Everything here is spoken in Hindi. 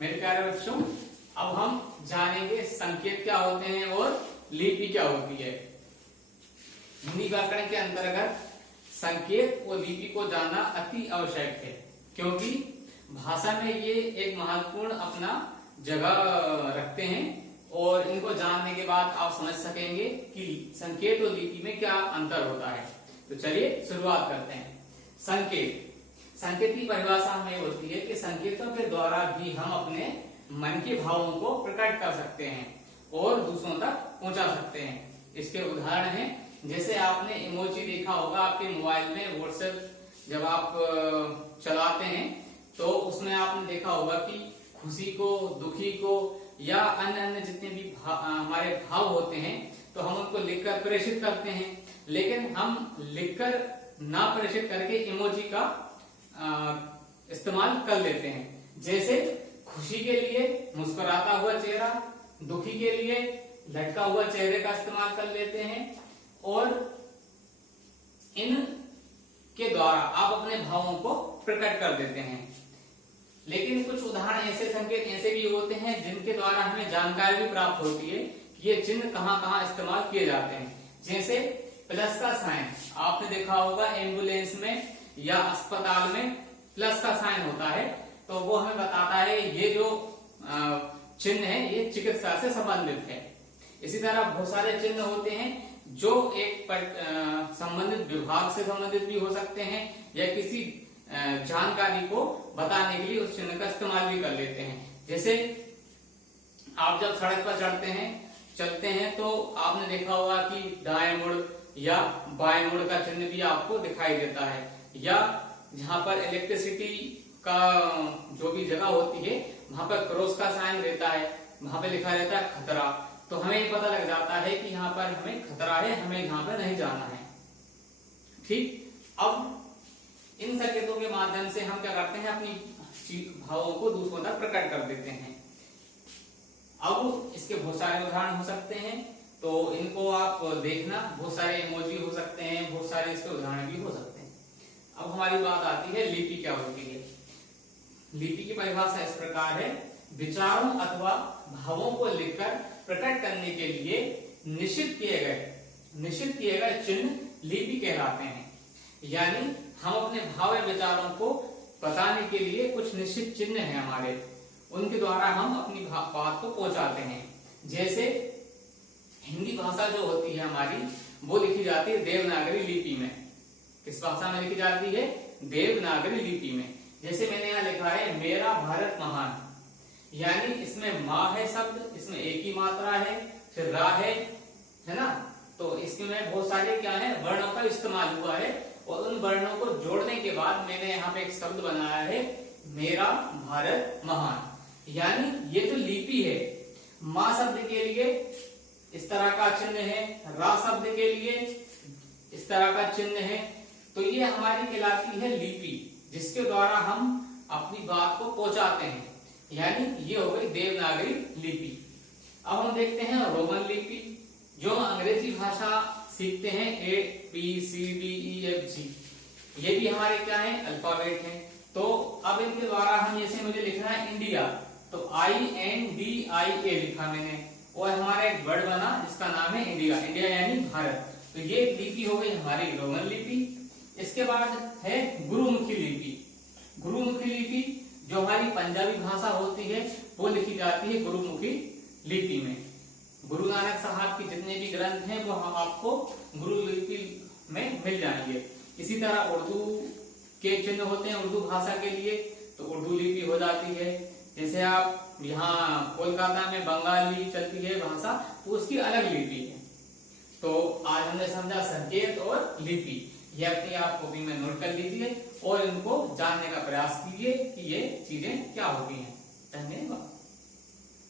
मेरे प्यारे बच्चों, अब हम जानेंगे संकेत क्या होते हैं और लिपि क्या होती है। हिंदी व्याकरण के अंतर्गत संकेत और लिपि को जानना अति आवश्यक है, क्योंकि भाषा में ये एक महत्वपूर्ण अपना जगह रखते हैं और इनको जानने के बाद आप समझ सकेंगे कि संकेत और लिपि में क्या अंतर होता है। तो चलिए शुरुआत करते हैं। संकेत की परिभाषा हमें होती है कि संकेतों के द्वारा भी हम अपने मन के भावों को प्रकट कर सकते हैं और दूसरों तक पहुंचा सकते हैं। इसके उदाहरण हैं, जैसे आपने इमोजी देखा होगा आपके मोबाइल में, व्हाट्सएप जब आप चलाते हैं तो उसमें आपने देखा होगा कि खुशी को, दुखी को या अन्य जितने भी हमारे भाव होते हैं तो हम उनको लिखकर प्रेषित करते हैं, लेकिन हम लिखकर ना प्रेषित करके इमोजी का इस्तेमाल कर लेते हैं। जैसे खुशी के लिए मुस्कुराता हुआ चेहरा, दुखी के लिए लटका हुआ चेहरे का इस्तेमाल कर लेते हैं और इन के द्वारा आप अपने भावों को प्रकट कर देते हैं। लेकिन कुछ उदाहरण ऐसे संकेत ऐसे भी होते हैं जिनके द्वारा हमें जानकारी भी प्राप्त होती है कि ये चिन्ह कहाँ कहाँ इस्तेमाल किए जाते हैं। जैसे प्लस का साइन आपने देखा होगा, एम्बुलेंस में या अस्पताल में प्लस का साइन होता है, तो वो हमें बताता है ये जो चिन्ह है ये चिकित्सा से संबंधित है। इसी तरह बहुत सारे चिन्ह होते हैं जो एक संबंधित विभाग से संबंधित भी हो सकते हैं या किसी जानकारी को बताने के लिए उस चिन्ह का इस्तेमाल भी कर लेते हैं। जैसे आप जब सड़क पर चलते हैं तो आपने देखा होगा कि दाएं मुड़ या बाएं मुड़ का चिन्ह भी आपको दिखाई देता है, या जहां पर इलेक्ट्रिसिटी का जो भी जगह होती है वहां पर क्रॉस का साइन रहता है, वहां पे लिखा रहता है खतरा, तो हमें ये पता लग जाता है कि यहाँ पर हमें खतरा है, हमें यहाँ पर नहीं जाना है। ठीक, अब इन संकेतों के माध्यम से हम क्या करते हैं, अपनी भावों को दूसरों तक प्रकट कर देते हैं। अब इसके बहुत सारे उदाहरण हो सकते हैं, तो इनको आप देखना, बहुत सारे इमोजी हो सकते हैं, बहुत सारे इसके उदाहरण भी हो सकते हैं। अब हमारी बात आती है लिपि क्या होती है। लिपि की परिभाषा इस प्रकार है, विचारों अथवा भावों को लिखकर प्रकट करने के लिए निश्चित किए गए चिन्ह लिपि कहलाते हैं। यानी हम अपने भाव या विचारों को बताने के लिए कुछ निश्चित चिन्ह हैं हमारे, उनके द्वारा हम अपनी बात को पहुंचाते हैं। जैसे हिंदी भाषा जो होती है हमारी, वो लिखी जाती है देवनागरी लिपि में। किस भाषा में लिखी जाती है? देवनागरी लिपि में। जैसे मैंने यहाँ लिखा है मेरा भारत महान, यानी इसमें माँ है शब्द, इसमें एक ही मात्रा है, फिर रा है ना, तो इसमें बहुत सारे क्या है वर्णों का इस्तेमाल हुआ है और उन वर्णों को जोड़ने के बाद मैंने यहाँ पे एक शब्द बनाया है मेरा भारत महान। यानी ये जो लिपि है, माँ शब्द के लिए इस तरह का चिन्ह है, रा शब्द के लिए इस तरह का चिन्ह है, तो ये हमारी कहलाती है लिपि, जिसके द्वारा हम अपनी बात को पहुंचाते हैं। यानी ये हो गई देवनागरी लिपि। अब हम देखते हैं रोमन लिपि। जो अंग्रेजी भाषा सीखते हैं ABCDEFG, ये भी हमारे क्या है अल्फाबेट है। तो अब इनके द्वारा हम, जैसे मुझे लिखना है इंडिया, तो INDIA लिखा मैंने और हमारा एक वर्ड बना जिसका नाम है इंडिया। इंडिया यानी भारत। तो ये लिपि हो गई हमारी रोमन लिपि। इसके बाद है गुरुमुखी लिपि। गुरुमुखी लिपि जो हमारी पंजाबी भाषा होती है वो लिखी जाती है गुरुमुखी लिपि में। गुरु नानक साहब के जितने भी ग्रंथ हैं वो हम आपको गुरु लिपि में मिल जाएंगे। इसी तरह उर्दू के चिन्ह होते हैं उर्दू भाषा के लिए, तो उर्दू लिपि हो जाती है। जैसे आप यहाँ कोलकाता में बंगाली चलती है भाषा, तो उसकी अलग लिपि है। तो आज हमने समझा संकेत और लिपि। ये अपनी आप कॉपी में नोट कर लीजिए और इनको जानने का प्रयास कीजिए कि ये चीजें क्या होती हैं। धन्यवाद।